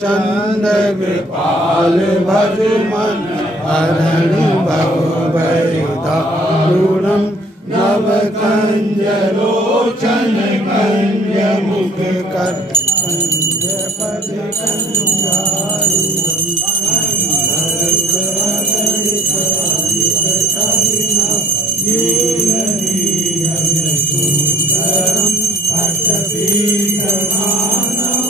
चंद कृपाल भज मन हरण भव भय दारुणम नव कंज लोचन कंज मुख कर कंज पद कंजारुणम सुंदरम पटपीत मानव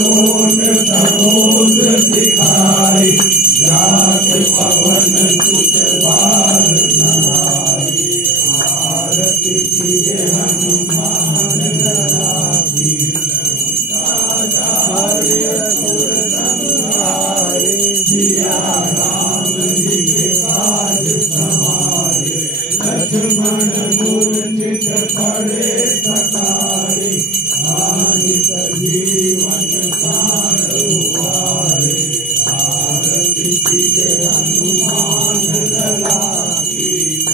कोट सरोज दिखाई जात पवन सुत बार नारी, आरती कीजे हनुमान लला की। आचार्य सुर संहारे, जिया राम जी के काज समारे। लक्ष्मण मूर्छित पड़े सकारे, हानि सजीवन प्राण उबारे। आरती कीजे हनुमान लला की,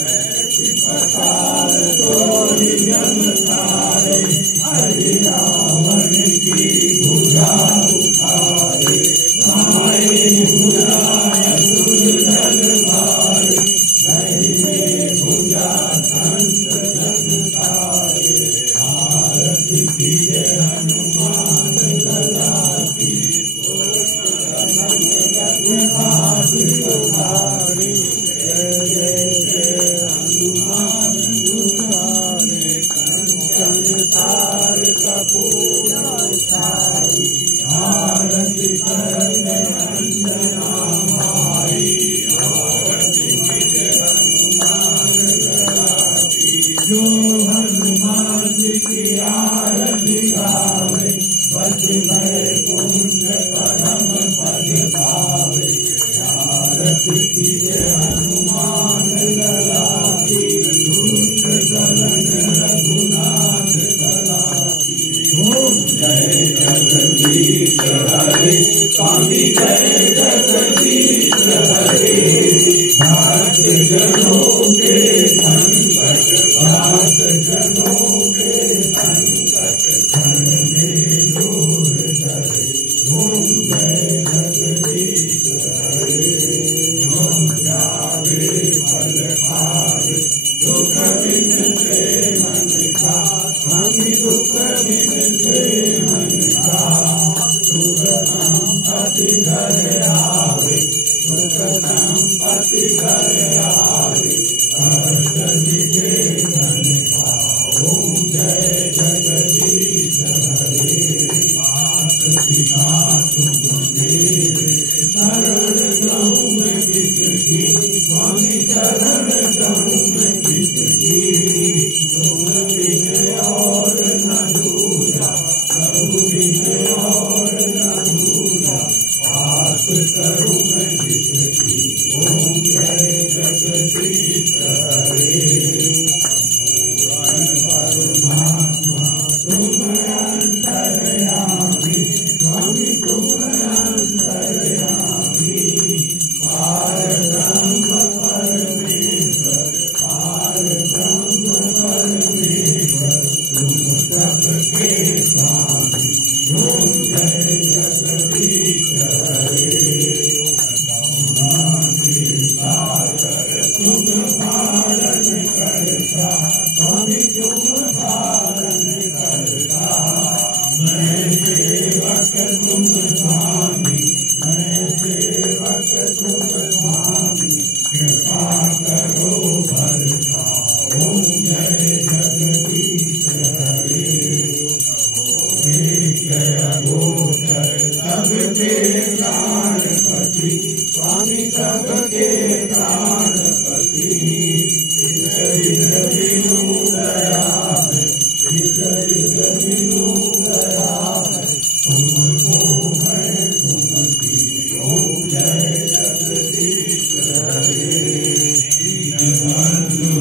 प्रकार तोहि जम तारे। हरि रावण की भुजा उठारे, माए भुजाय सुर जल भारे। दहिने भुजा संत जन तारे, आरती कीजे हनुमान लला की। रघुनाथ उतारे, जय जय जय हनुमान उतारे। कंचन तार कपूर उठारी, आरती करते अंजना माई। आरती कीजे हनुमान लला की। जो हनुमान जी की आरती गावे, बच गए कुंज परम पद पावे। आरती कीजे हनुमान लला की, दुष्ट दलन रघुनाथ लला की। ओम जय जगदीश हरे, स्वामी जय जगदीश हरे। भक्त जनों के संकट, भक्त जनों के संकट क्षण में दूर करे। ओम जय जगदीश हरे। ओम जावे फल पावे, दुख बिन से मन का। स्वामी दुख बिन से मन का। सुख संपत्ति घर आवे, सुख संपत्ति घर आवे। कष्ट मिटे धन का। ओम जय जगदीश हरे। मात पिता तुम मेरे, शरण जाऊं मैं किसकी। स्वामी शरण जाऊं मैं किसकी। तुम बिन और न दूजा, प्रभु बिन और न दूजा। पास करूं मैं किसकी। ओम जय जगदीश हरे। परमात्मा तुम अंतर्यामी, स्वामी तुम अंतर्यामी। पारब्रह्म परमेश्वर, पारब्रह्म परमेश्वर। तुम सबके स्वामी। ओम जय जगदीश हरे। तुम पालन करता, स्वामी तुम पालन करता। मैं सेवक तुम स्वामी, मैं सेवक तुम स्वामी। कृपा करो भरता। ओम जय जगदीश हरे। गोचर सबके प्राणपति, स्वामी सबके प्राणपति। विनु दया है, विनु दया है। तुमको मैं घूमती। ओम जय जगदीश हरे। बंधु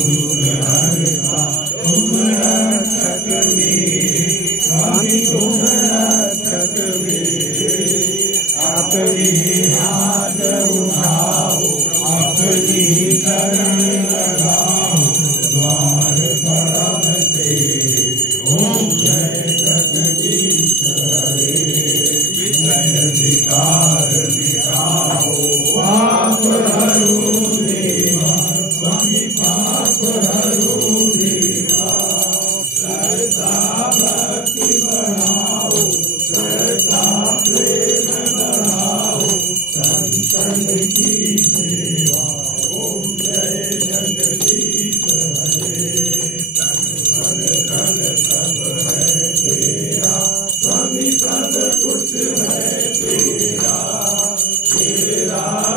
हरता तुम रक्षक मेरे, स्वामी तुम रक्षक मेरे। अपनी हाथ उठाओ, अपनी शरण लगाओ। द्वार परम तेरे। ओम जय जगदीश हरे। विषय विकार मिटाओ, पाप हरो देवा। स्वामी पाप हरो देवा। श्रद्धा भक्ति बढ़ाओ, श्रद्धा प्रेम बढ़ाओ। संतन की सेवा। ओम जय जगदीश हरे। धन धन सब है तेरा, स्वामी सब कुछ है तेरा। तेरा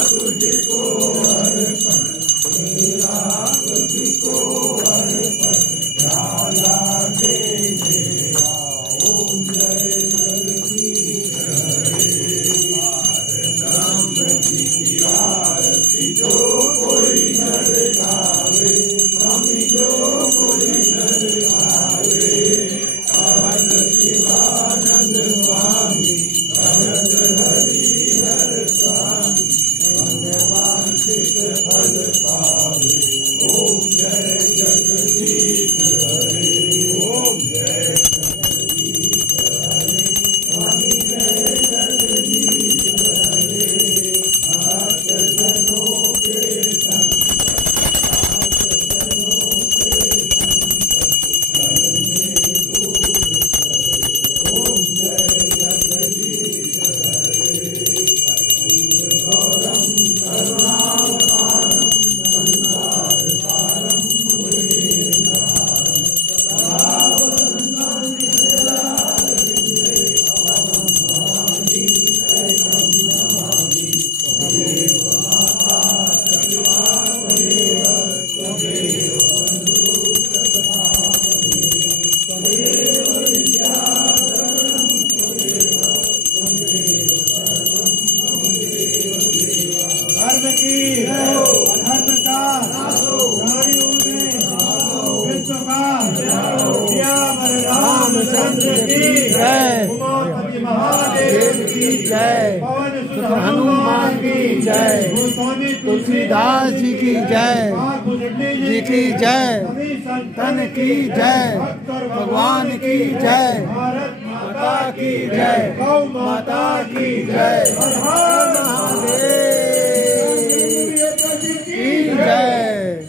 रामचंद्र की जय, उमापति महादेव की जय, हनुमान की जय, तुलसीदास जी की जय, जी की जय, संतन की जय, भगवान की जय, भारत माता की जय, गौ माता की जय, महादेव की जय।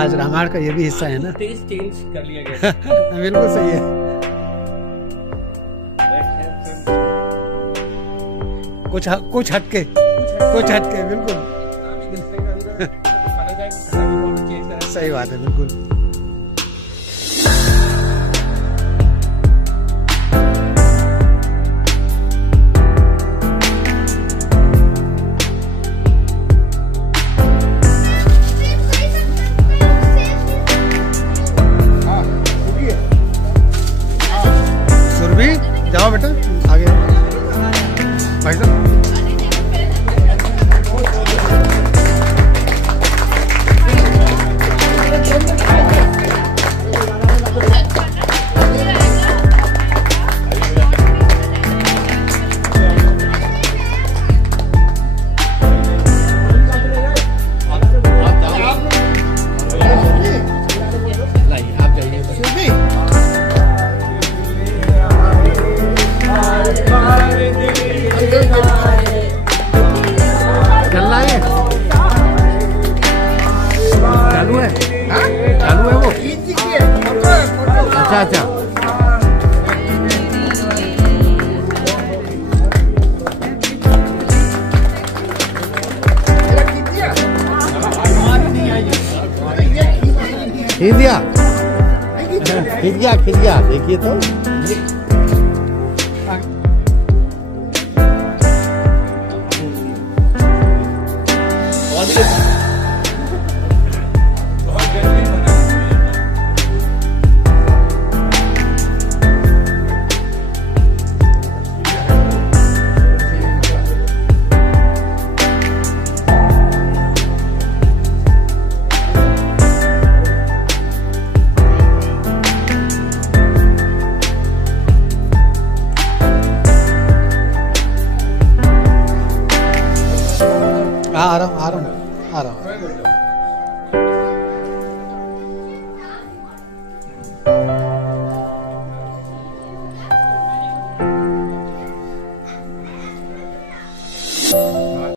आज रामायण का ये भी हिस्सा है ना, टेस्ट चेंज कर लिया गया। बिल्कुल सही है। कुछ हटके बिल्कुल सही बात है, बिल्कुल। जाओ बेटा आगे भाई साहब। चालू है वो। अच्छा खिल गया देखिए तो।